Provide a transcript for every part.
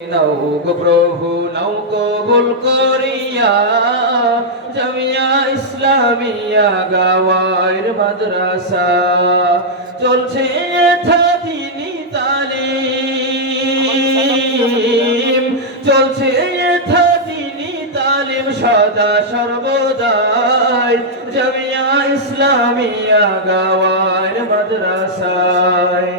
নাও গো প্রভু নাও কবুল করিয়া জামিয়া ইসলামিয়া গাওয়ায়ের মাদ্রাসা চলছে দিনী তালিম চলছে দিনী তালিম সদা সর্বদাই জামিয়া ইসলামিয়া গাওয়ায়ের মাদ্রাসায়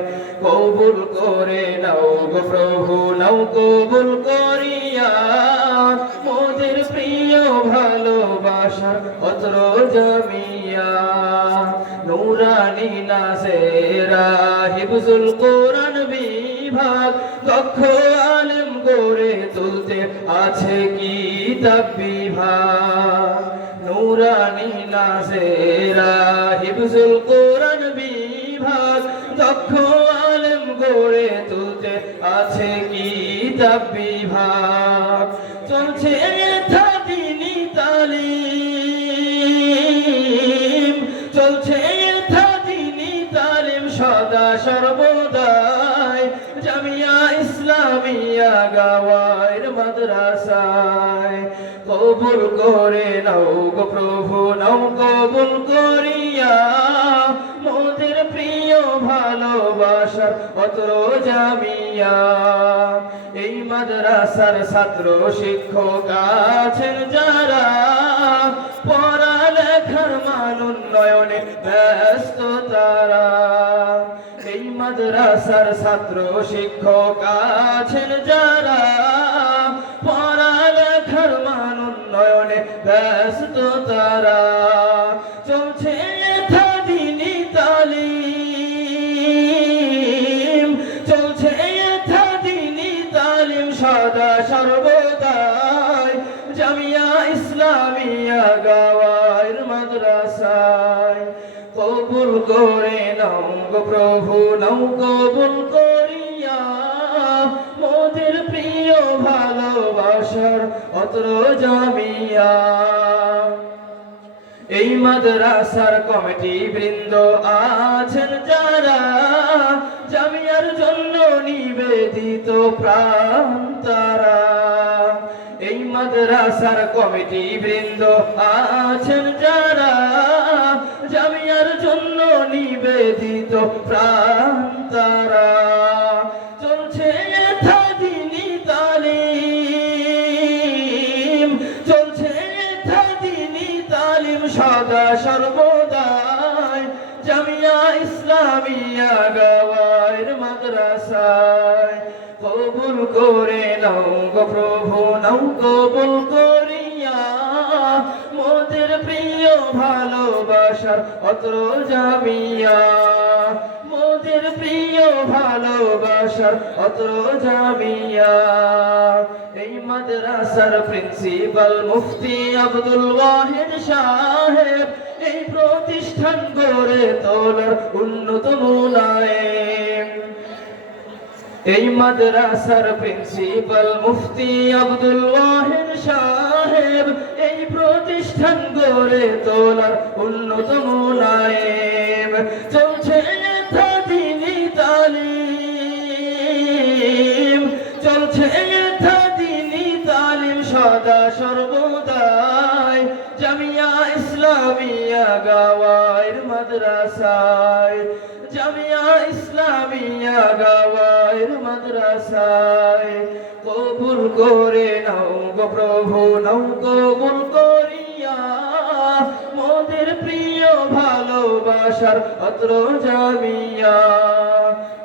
কবুল করে নাও গো প্রভু নাও কবুল করিয়া মোদের প্রিয় ভালোবাসার অত্র জামিয়া নূরানী নাসেরা হিফজুল কোরআন বিভাগ দক্ষ আলেম গড়ে তুলতে আছে কিতাব বিভাগ নূরানী নাসেরা হিফজুল কোরআন বিভাগ দক্ষ আলেম গড়ে তুলতে আছে কিতাব বিভাগ চলছে দিনী তালিম চলছে দিনী তালিম সদা সর্বদাই জামিয়া ইসলামিয়া গাওয়ায়ের মাদ্রাসায় কবুল করে নাও গো প্রভু নাও কবুল করিয়া মোদের প্রিয় ভালোবাসার অত্র জামিয়া এই মাদ্রাসার ছাত্র শিক্ষক আছেন যারা পড়ালেখার মান উন্নয়নে ব্যস্ত তারা এই মাদ্রাসার ছাত্র শিক্ষক আছেন যারা পড়ালেখার মান উন্নয়নে ব্যস্ত তারা চলছে দিনী তালিম চলছে দিনী তালিম সদা সর্বদাই জামিয়া ইসলামিয়া গাওয়ায়ের মাদ্রাসায় কবুল করে নাও গো প্রভু নাও কবুল করিয়া মোদের প্রিয় ভালোবাসার অত্র জামিয়া এই মাদ্রাসার কমিটি বৃন্দ আছেন যারা জামিয়ার জন্য নিবেদিত প্রাণ তারা এই মাদ্রাসার কমিটি বৃন্দ আছেন যারা জামিয়ার জন্য নিবেদিত প্রাণ তারা চলছে দিনী তালিম চলছে দিনী তালিম সদা সর্বদাই জামিয়া ইসলামিয়া গাওয়ায়ের মাদ্রাসায় কবুল করে নাও গো প্রভু নাও কবুল করিয়া মোদের প্রিয় ভালোবাসার অত্র জামিয়া মোদের প্রিয় ভালোবাসার অত্র জামিয়া এই মাদ্রাসার প্রিন্সিপাল মুফতি আব্দুল ওয়াহিদ সাহেব এই প্রতিষ্ঠান গড়ে তোলার উন্নত মুনায়েম এই মাদ্রাসার প্রিন্সিপাল মুফতি আব্দুল ওয়াহিদ সাহেব এই প্রতিষ্ঠান গড়ে তোলার উন্নত মুনায়েম চলছে দিনী তালিম চলছে দিনী তালিম সদা সর্বদাই জামিয়া ইসলামিয়া গাওয়ায়ের মাদ্রাসায় জামিয়া ইসলামিয়া গাওয়ায়ের মাদ্রাসায় কবুল করে নাও গো প্রভু নাও কবুল করিয়া মোদের প্রিয় ভালোবাসার অত্র জামিয়া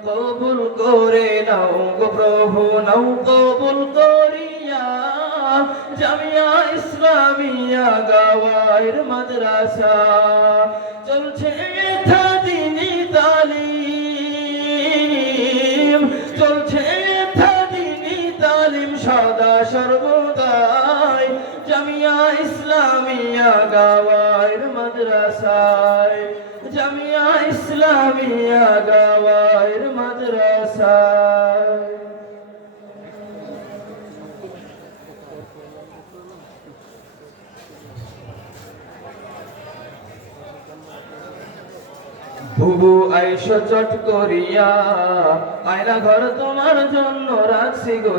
কবুল করে নাও গো প্রভু নাও কবুল করিয়া জামিয়া ইসলামিয়া গাওয়ায়ের মাদ্রাসা চলছে দিনী তালিম চলছে দিনী তালিম সদা সর্বদাই জামিয়া ইসলামিয়া গাওয়ায়ের মাদ্রাসায় জামিয়া ইসলামিয়া গাওয়ায়ের মাদ্রাসায় বুবু আইসো চট করিয়া আয়না ঘর তোমার জন্য রাখছি গো।